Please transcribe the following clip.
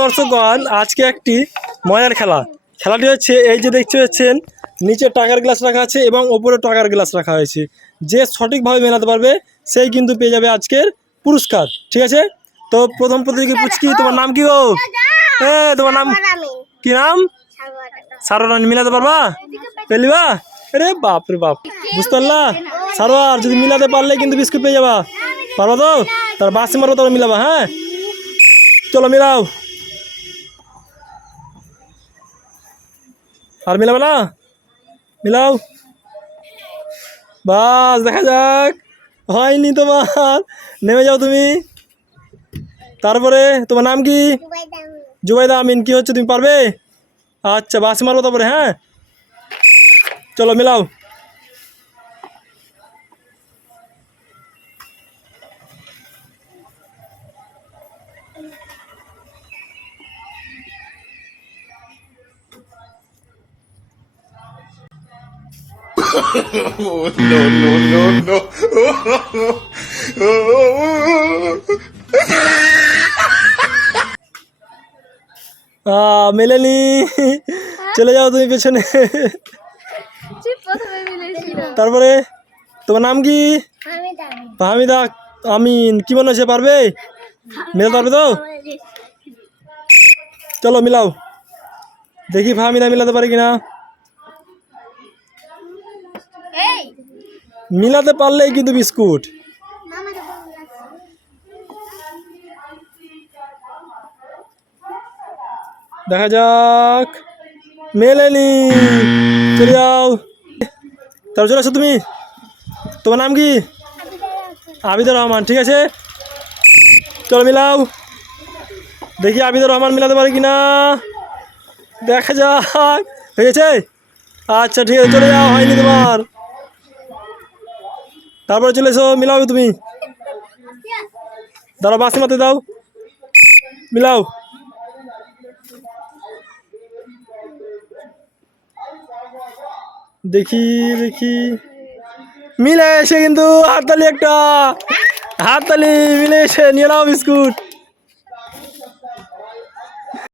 দর্শকগণ আজকে একটি মজার খেলাটি হচ্ছে এই যে দেখতে পাচ্ছেন নিচে টাকার গ্লাস রাখা আছে এবং ওপরে টাকার গ্লাস রাখা হয়েছে। যে সঠিকভাবে মেলাতে পারবে সেই কিন্তু পেয়ে যাবে আজকের পুরস্কার। ঠিক আছে, তো প্রথম প্রতিযোগী পুচকি, তোমার নাম কি গো? তোমার নাম কি? নাম সারোয়ার। মিলাতে পারবা? পেলিবা? আরে বাপ রে বাপ, বুঝতে পারলা? সারোয়ার যদি মিলাতে পারলে কিন্তু বিস্কুট পেয়ে যাবা। পারবা তো? তার বাসি মারবো, তারপর মিলাবা। হ্যাঁ চলো মিলাও। আর মিলাবে না? মিলাও। বাস দেখা যাক, হয়নি তোমার, নেমে যাও তুমি। তারপরে তোমার নাম কি? জুবাইদা আমিন। কি হচ্ছে, তুমি পারবে? আচ্ছা বাস মারবো তারপরে। হ্যাঁ চলো মিলাও। Oh, no, no, no, no. মেলেনি, চলে যাও তুমি পেছনে। তারপরে তোমার নাম কি? ফাহমিদা আমিন। কি মনে হচ্ছে, পারবে? মেলাতে পারবে তো? চলো মিলাও, দেখি ফাহমিদা মিলাতে পারে কিনা। মিলাতে পারলেই কিন্তু বিস্কুট। দেখা যাক, মেলেনি, চলে যাও। তারপর চলে আসো তুমি। তোমার নাম কি? আবিদুর রহমান। ঠিক আছে, চলো মিলাও, দেখি আবিদুর রহমান মিলাতে পারে কিনা। দেখা যাক, হয়ে গেছে। আচ্ছা ঠিক আছে, চলে যাও, হয়নি তোমার। তারপরে চলে এসো, মিলাও তুমি। দাঁড়াও, বাসি মাতে দাও, মিলাও। দেখি দেখি, মিলে এসে কিন্তু হাততালি, একটা হাততালি, মিলে এসে নিয়ে নাও বিস্কুট।